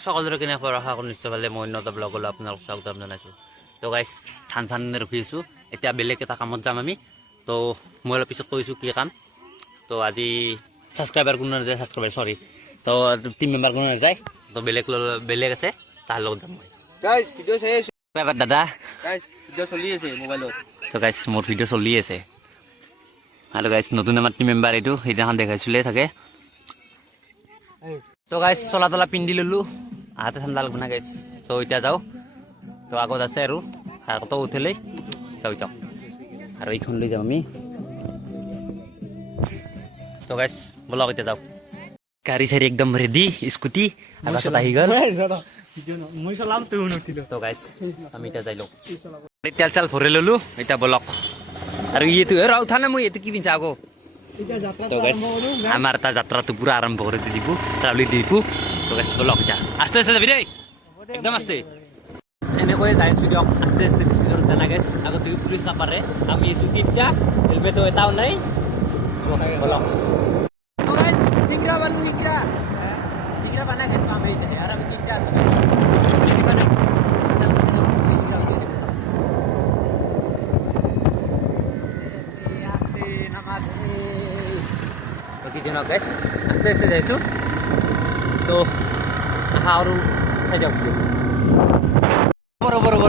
সকলোৰে কেনে খবৰ আশা কৰোঁ নিশ্চয় ভালে মই উন্নত ব্লগলৈ আপোনালোক স্বাগতম জনাইছোঁ। তো গাইছ ধান ৰখি আছোঁ, এতিয়া বেলেগ এটা কামত যাম আমি। তো মই অলপ পিছত কৈছোঁ কি কাম। তো আজি ছাবস্ক্ৰাইবাৰ কোনো নাযায়, তো টিম মেম্বাৰ কোনো নাযায়, তো বেলেগ আছে তাৰ লগত যাম মই। গাইস ভিডিও চাই আছো এবাৰ দাদা গাইস ভিডিও চলি আছে মোবাইলত। তো গাইছ মোৰ ভিডিঅ' চলি আছে আৰু গাইছ নতুন আমাৰ টিম মেম্বাৰ এইটো সেইদিনাখন দেখাইছিলেই থাকে। তো গাইছ চলা তলা পিন্ধি ল'লোঁ, হাতে ঠাণ্ডা লাগব না গাইছ। তো এতিয়া যাওঁ, তো আগত আছে আৰু আগতো উঠিলেই যাওঁ যাওঁ আৰু এইখন লৈ যাওঁ আমি। তো গাইছ বলক এতিয়া যাওঁ, গাড়ী চাড়ী একদম ৰেডি, স্কুটি আগত আহি গ'ল। তো গাইছ আমি এতিয়া যাই লওঁ, তেল চেল ভৰাই ল'লোঁ, এতিয়া বলক। আৰু ইটো উঠা নাই মই এইটো কি পিন্ধা আকৌ। তো গাইছ আমাৰ এটা যাত্ৰাটো পুৰা আৰম্ভ কৰি দিব, ট্ৰাভেলি দিব। তো গাইছ বলক এতিয়া আস্তে আস্তে যাবি দেই, একদম আস্তে। এনেকৈয়ে যাইছোঁ দিয়ক, আস্তে আস্তে বেছি জোৰত জানা গাইছ। আগত পুলিচ নাপাৰে, আমি আছোঁ তিনিটা, হেলমেটো এটাও নাই। বলক হিংৰা বানা গাইছ আমি আৰু আমি তিনিটা গাইছ আস্তে আস্তে যাইছোঁ। তো আহা আৰু চাই যাওক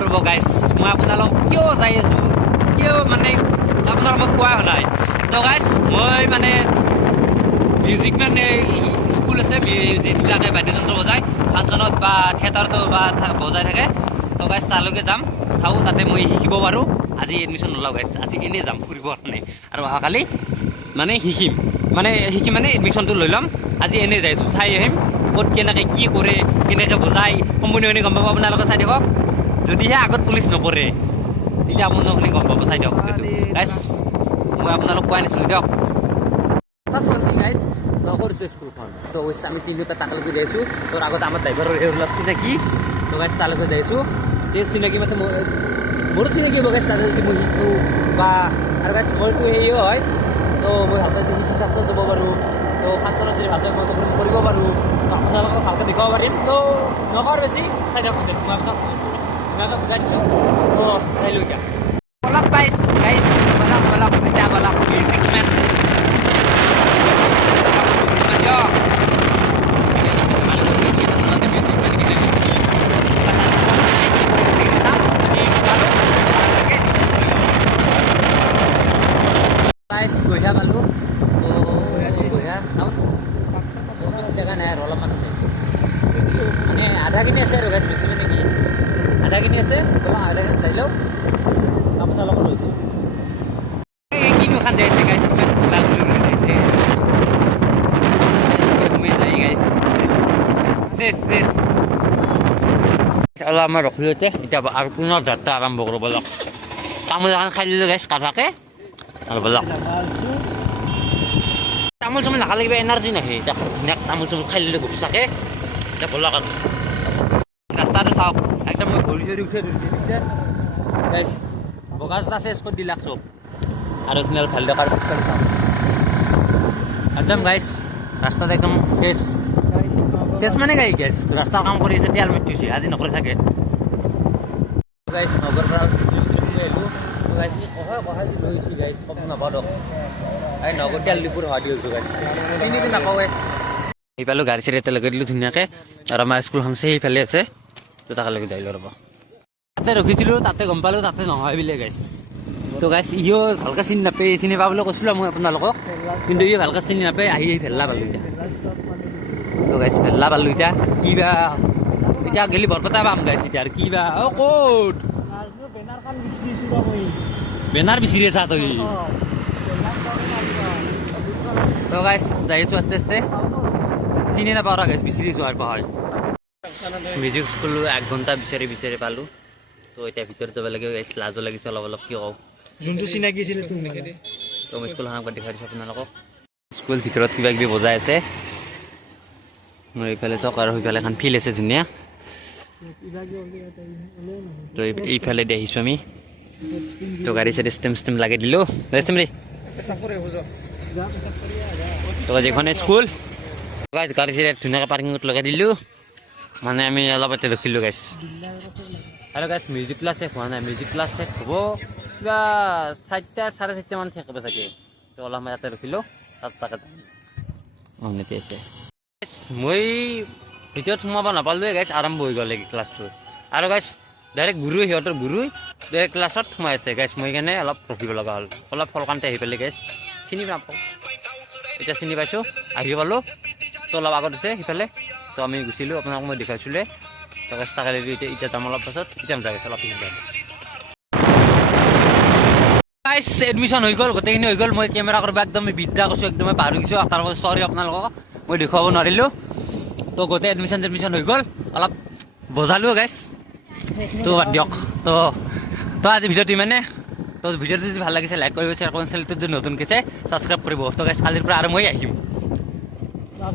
ৰ'ব গাইছ, মই আপোনালোক কিয় যাই আছোঁ, কিয় মানে আপোনালোক মই কোৱা নাই। তো গাইছ মই মানে মিউজিক মানে স্কুল আছে যিবিলাকে বাদ্যযন্ত্ৰ বজায় ফাংচনত বা থিয়েটাৰটো বা বজাই থাকে। তো গাইছ তালৈকে যাম, চাওঁ তাতে মই শিকিব পাৰোঁ। আজি এডমিশ্যন নলওঁ গাইছ, আজি এনেই যাম ফুৰিবৰ কাৰণে, আৰু অহাকালি মানে শিকিম মানে এডমিশ্যনটো লৈ ল'ম। আজি এনেই যাইছোঁ, চাই আহিম ক'ত কেনেকৈ কি কৰে, কেনেকৈ বজায় সম্পূৰ্ণখিনি গম পাব আপোনালোকে। চাই দিয়ক, যদিহে আগত পুলিচ নপৰে তেতিয়া আপোনালোকে গম পাব, চাই দিয়ক গাইছ। মই আপোনালোক কোৱাই নাছিলোঁ দিয়ক। গাইছ কৰিছোঁ স্কুলখন, তো আমি তিনিটা তাকলৈকে যাইছোঁ। তোৰ আগত আমাৰ ড্ৰাইভাৰৰ অলপ চিনাকি, তো গাইছ তালৈকে যাইছোঁ। সেই চিনাকি মানে মোৰো চিনাকি হ'ব গাইছ, তাতে যদি মই শিকোঁ বা আৰু গাইছ মোৰতো সেয়ো হয়। তো মই ভালকৈ যদি হিচাপটো যাব পাৰোঁ, তো ফাংচনত যদি ভালকৈ মই কৰিব পাৰোঁ, আপোনালোকক ভালকৈ দেখুৱাব পাৰিম। তো নকৰ বেছি, চাই দিয়ক মই আপোনাক বুজাই দিছোঁ। তো চাই লৈ এতিয়া বলক গাইছ এতিয়া বলক মিউজিক মেন গইহা পালোঁ। তো গইহা জেগা নাই আৰু অলপমান আছে, মানে আধাখিনি আছে আৰু গাইছ, বেছি মানে কি আধাখিনি আছে। তো আধাখিনি যাই লওঁ, আপোনালোকক লৈছোঁ। কিনো খান যাইছে গাইছ, লাল যাইছে অলপ আমাৰ ৰখিলোঁ এতিয়া আৰু পুনৰ যাত্ৰা আৰম্ভ কৰোঁ। বলক তামোল এখন খাই দিলোঁ গাইছ কাভাকে, আৰু বলক তামোল চামোল নাখালে কিবা এনাৰ্জি নাহে। এতিয়া ধুনীয়াকৈ তামোল চামোল খাই দিলে গুচাকে, এতিয়া বলক আৰু ৰাস্তাটো চাওক একদম। মই ভৰি চৰি উঠে গাইছ, বগা জোতা চেঞ্জ কৰি দিলাক চব, আৰু ধুনীয়া ভাল দৰকাৰ চাওক একদম গাইছ। ৰাস্তাত একদম চেছ মানে গাড়ী গাইছ, ৰাস্তাৰ কাম কৰি আছে, তেল মেটিছে আজি নকৰি থাকে গাইছ। নগৰ পৰা আহিলোঁ গাইছ, কহাই লৈছোঁ গাইছ, ক'ব নাপাওঁ দক এই নগৰ তেল ডিপুৰ হোৱা দিছোঁ গাইছ, কিনিটো নাপাওঁ। সেইফালে গাড়ী চাড়ী এটা লগাই দিলোঁ ধুনীয়াকৈ, আৰু আমাৰ স্কুলখন আছে সেইফালে আছে। তো তালৈকে যাই লওঁ ৰ'ব, তাতে ৰখিছিলোঁ, তাতে গম পালোঁ তাতে নহয় বুলিয়ে গাইছ। তো গাইছ ইও ভালকৈ চিনি নাপায়, চিনি পাবলৈ কৈছিলোঁ মই আপোনালোকক, কিন্তু ই ভালকৈ চিনি নাপায়। আহি ভেল্লা পালোঁ এতিয়া। তো গাইছ ভেল্লা পালোঁ এতিয়া, কিবা এতিয়া গেলি বৰপেটা পাম গাইছ এতিয়া, আৰু কিবা ক'ত বেনাৰ বিচাৰি আছা তই। তো গাইছ যাই আছোঁ আস্তে আস্তে, চিনি নাপাওঁ গাইছ, বিচাৰি যোৱাৰ পাহাৰ মিউজিক স্কুল 1 ঘণ্টা বিচাৰি পালোঁ। তো এতিয়া ভিতৰত যাব লাগে গাইছ, লাজো লাগিছে অলপ কি কওঁ, যোনটো চিনাকি আছিলে তো মই স্কুলখন আগত দেখাই দিছোঁ আপোনালোকক। স্কুল ভিতৰত কিবা কিবি বজাই আছে, মোৰ এইফালে চাওক, আৰু সেইফালে এখন ফিল্ড আছে ধুনীয়া। তো এইফালে দি আহিছোঁ আমি। তো গাড়ী চাড়ী ষ্টেম লাগি দিলোঁ দেই। তো যেখন স্কুল গাড়ী চাড়ী ধুনীয়াকৈ পাৰ্কিঙত লগাই দিলোঁ। মানে আমি অলপ এতিয়া ৰখিলোঁ গাইছ আৰু গাইছ মিউজিক ক্লাছ শেষ হোৱা নাই মিউজিক ক্লাছ শেষ হ'ব কিবা 4টা 4:30 মান শেষ হ'ব চাগে তো অলপ মই ইয়াতে ৰখিলোঁ তাত তাকে অনতি আছে মই ভিতৰত সোমাব নাপালোৱে গাইছ আৰম্ভ হৈ গ'ল ক্লাছটো আৰু গাইছ ডাইৰেক্ট গুৰু সিহঁতৰ গুৰু ক্লাছত সোমাই আছে গাইছ মই কাৰণে অলপ ৰখিব লগা হ'ল অলপ ফলকান্তে আহি পেলাই গাইছ চিনি নাপাওঁ এতিয়া চিনি পাইছোঁ আহি পালোঁ তো অলপ আগত আছে সিফালে তো আমি গুচিলোঁ আপোনালোকক মই দেখাইছিলোঁ তো গাইছ তাকে এতিয়া যাম অলপ পাছত এতিয়া যাম গাইছ অলপ পিছত যাম গাইছ এডমিশ্যন হৈ গ'ল গোটেইখিনি হৈ গ'ল মই কেমেৰা কৰিব একদম বিদ্যা কৈছোঁ একদম পাহৰি গৈছোঁ তাৰ পাছত চৰি আপোনালোকক মই দেখুৱাব নোৱাৰিলোঁ তো গোটেই এডমিশ্যন হৈ গ'ল অলপ বজালোঁ গাইছ তো বাদ দিয়ক তো আজি ভিডিঅ'টো ইমানে তো ভিডিঅ'টো যদি ভাল লাগিছে লাইক কৰিব শ্বেয়াৰ কৰিব চেনেলটো যদি নতুনকৈ চাই ছাবস্ক্ৰাইব কৰিব তো গাইছ কালিৰ পৰা আৰু মই আহিম